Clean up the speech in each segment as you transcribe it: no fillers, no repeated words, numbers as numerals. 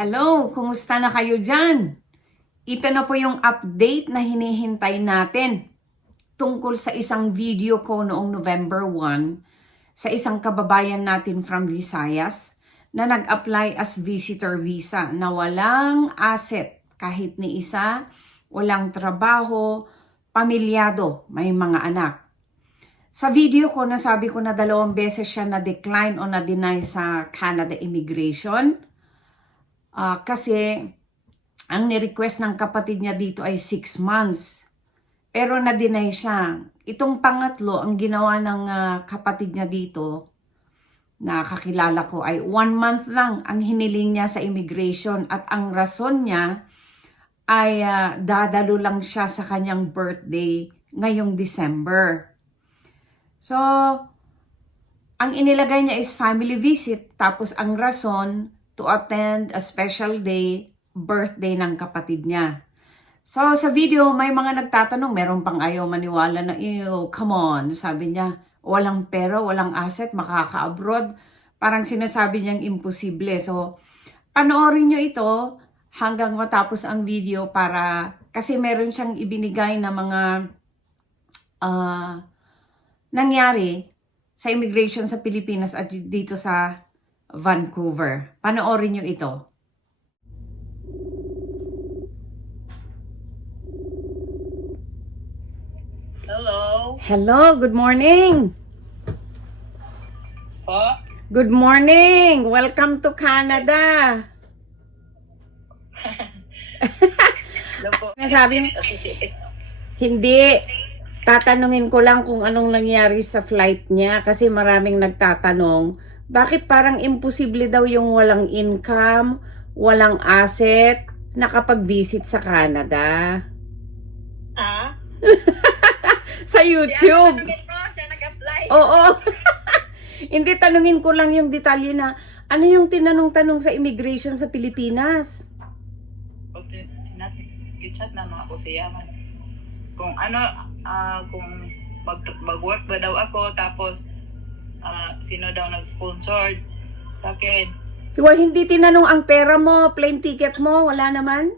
Hello, kumusta na kayo dyan? Ito na po yung update na hinihintay natin tungkol sa isang video ko noong November 1 sa isang kababayan natin from Visayas na nag-apply as visitor visa na walang asset kahit ni isa, walang trabaho, pamilyado, may mga anak. Sa video ko, nasabi ko na 2 beses siya na-decline o na-deny sa Canada Immigration. Kasi ang ni-request ng kapatid niya dito ay 6 months. Pero na-deny siya. Itong pangatlo, ang ginawa ng kapatid niya dito, na kakilala ko, ay 1 month lang ang hiniling niya sa immigration. At ang rason niya ay dadalo lang siya sa kanyang birthday ngayong December. So, ang inilagay niya is family visit. Tapos ang rason, to attend a special day, birthday ng kapatid niya. So, sa video, may mga nagtatanong, meron pang ayaw maniwala na, ew, come on, sabi niya, walang pera, walang asset, makaka-abroad. Parang sinasabi niyang imposible. So, panoorin niyo ito hanggang matapos ang video kasi meron siyang ibinigay na mga nangyari sa immigration sa Pilipinas at dito sa Vancouver. Panoorin nyo ito. Hello. Hello, good morning. Po? Good morning. Welcome to Canada. Hello po. Nasabi mo, hindi. Tatanungin ko lang kung anong nangyari sa flight niya kasi maraming nagtatanong. Bakit parang imposible daw yung walang income, walang asset, nakapag-visit sa Canada? Ah? Sa YouTube. Siya nag-apply. Oo. Hindi, tanungin ko lang yung detalye na ano yung tinanong-tanong sa immigration sa Pilipinas? Okay, i-chat na mga kusiyaman. Kung ano, kung mag-work ba daw ako, tapos sino daw nag-sponsored sa akin. Well, hindi tinanong ang pera mo, plane ticket mo, wala naman?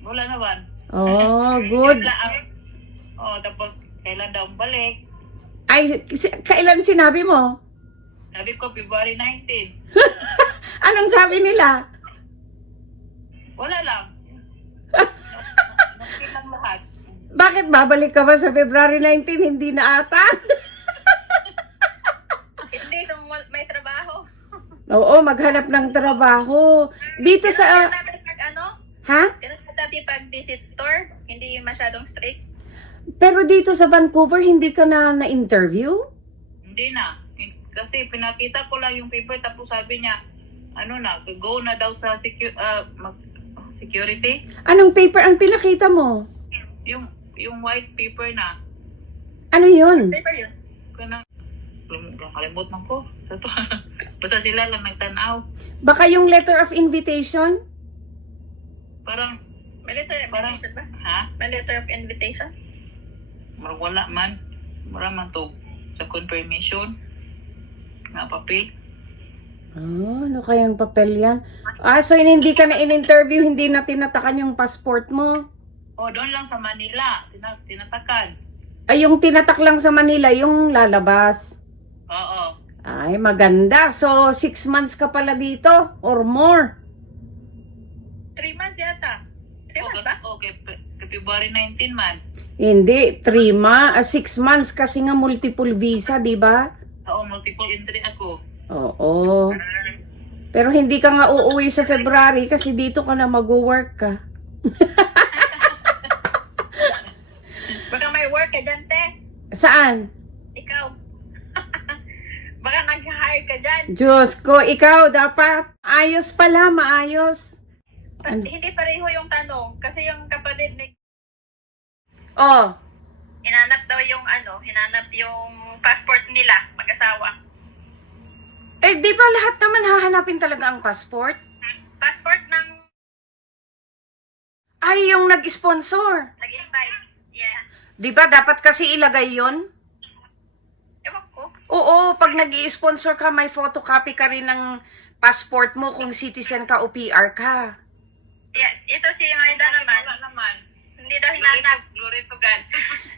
Wala naman. Oh, good. Tapos kailan daw balik? Ay, kailan sinabi mo? Sabi ko, February 19. Anong sabi nila? Wala lang. Nakikita lang lahat. Bakit babalik ka ba sa February 19? Hindi na ata. Hindi, kung may trabaho. Oo, maghanap ng trabaho. Dito sa... Ha? Dati pag visitor, hindi masyadong strict. Pero dito sa Vancouver, hindi ka na-interview? Hindi na. Kasi pinakita ko lang yung paper, tapos sabi niya, go na daw sa security. Anong paper ang pinakita mo? Yung white paper na. Ano yun? Paper yun. Kalimutan ko. Basta sila lang nagtanaw. Baka yung letter of invitation? Parang, may letter of invitation ba? Ha? May letter of invitation? Wala man. Wala man to sa confirmation na papel. Ano kayang papel yan? So hindi ka na in-interview, hindi na tinatakan yung passport mo? Doon lang sa Manila. Tinatakan. Ay, yung tinatak lang sa Manila, yung lalabas. Oo. Ay, maganda. So, 6 months ka pala dito or more? 3 months yata. 3 months ba? Okay, February 19 man. Hindi, 6 months kasi nga multiple visa, di ba? Oo, multiple entry ako. Oo. Pero hindi ka nga uuwi sa February kasi dito ka na mag-work ka. Baka may work ka dyan, te. Saan? Ikaw. Baka nag-hire ka dyan. Diyos ko, ikaw dapat. Ayos pala, maayos. Hindi pareho yung tanong. Kasi yung kapatid ni... Oh, Hinanap daw yung hinanap yung passport nila, mag-asawa. di ba lahat naman hahanapin talaga ang passport? Passport ng Ay, yung nag-sponsor. nag-invite. Yeah. Di ba dapat kasi ilagay yon? Ewan ko. Oo, pag nag-i-sponsor ka, may photocopy ka rin ng passport mo kung citizen ka o PR ka. Yeah, ito si Maida naman. Wala naman. Hindi daw hinanap. Glory to God.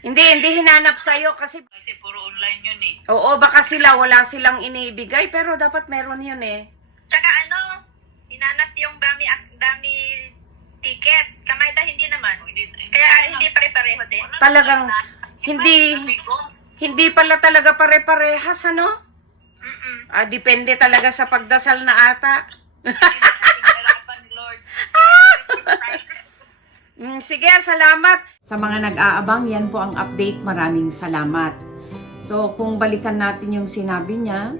Hindi hinanap sa'yo kasi, Kasi puro online yun eh. oo, baka wala silang inibigay, pero dapat meron yun eh. Tsaka ano, hinanap yung dami ticket. Kamayda hindi naman. Kaya hindi pare-pareho din. Talagang, hindi pala talaga pare-parehas, ano? Depende talaga sa pagdasal na ata. Sige, salamat. Sa mga nag-aabang, yan po ang update. Maraming salamat. So, kung balikan natin yung sinabi niya,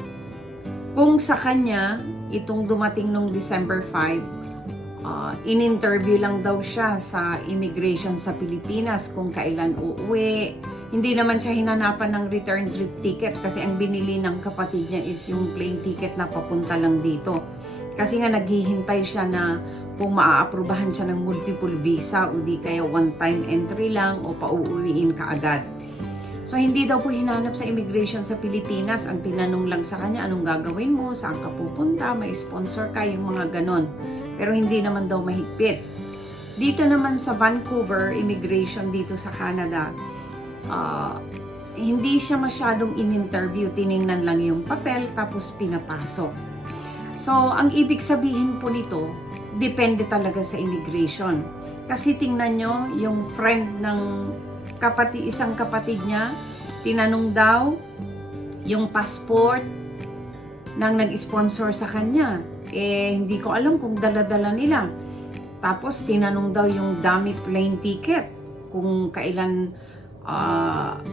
kung sa kanya, itong dumating nung December 5, in-interview lang daw siya sa immigration sa Pilipinas kung kailan uuwi. Hindi naman siya hinanapan ng return trip ticket kasi ang binili ng kapatid niya is yung plane ticket na papunta lang dito. Kasi nga naghihintay siya na kung maaaprubahan siya ng multiple visa o di kaya one-time entry lang o pauuwiin ka agad. So hindi daw po hinanap sa immigration sa Pilipinas. Ang tinanong lang sa kanya, anong gagawin mo, saan ka pupunta, may sponsor ka, yung mga ganon. Pero hindi naman daw mahigpit. Dito naman sa Vancouver, immigration dito sa Canada, hindi siya masyadong in-interview. Tiningnan lang yung papel tapos pinapasok. So, ang ibig sabihin po nito, depende talaga sa immigration. Kasi tingnan nyo, yung friend ng isang kapatid niya, tinanong daw yung passport ng nag-sponsor sa kanya. Hindi ko alam kung dala-dala nila. Tapos, tinanong daw yung dami plane ticket kung kailan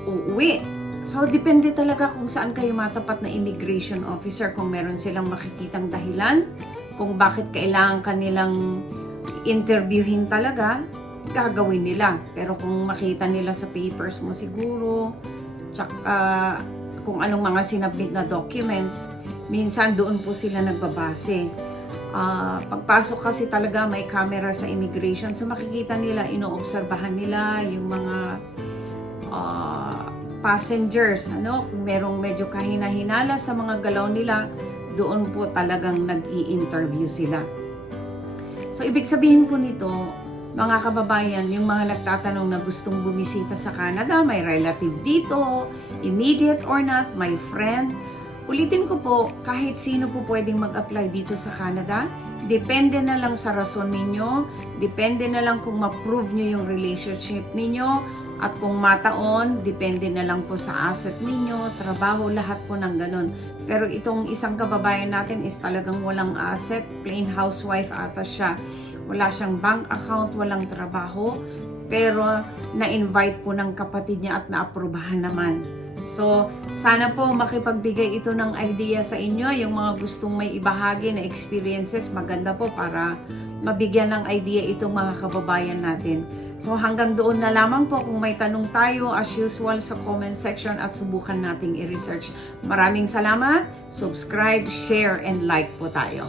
uuwi. So, depende talaga kung saan kayo matapat na immigration officer, kung meron silang makikitang dahilan, kung bakit kailangan kanilang interviewin talaga, gagawin nila. Pero kung makita nila sa papers mo siguro, tsaka kung anong mga sinabit na documents, minsan doon po sila nagbabase. Pagpasok kasi talaga may camera sa immigration, so makikita nila, inoobserbahan nila yung mga passengers, ano, kung merong medyo kahina-hinala sa mga galaw nila, doon po talagang nag-i-interview sila. So, ibig sabihin po nito, mga kababayan, yung mga nagtatanong na gustong bumisita sa Canada, may relative dito, immediate or not, my friend, ulitin ko po, kahit sino po pwedeng mag-apply dito sa Canada, depende na lang sa rason ninyo, depende na lang kung ma-prove nyo yung relationship ninyo, at kung mataon, depende na lang po sa asset ninyo, trabaho, lahat po ng ganun. Pero itong isang kababayan natin is talagang walang asset, plain housewife ata siya. Wala siyang bank account, walang trabaho, pero na-invite po ng kapatid niya at naaprubahan naman. So, sana po makipagbigay ito ng idea sa inyo, yung mga gustong may ibahagi na experiences, maganda po para mabigyan ng idea itong mga kababayan natin. So hanggang doon na lamang po. Kung may tanong tayo, as usual sa comment section at subukan nating i-research. Maraming salamat, subscribe, share, and like po tayo.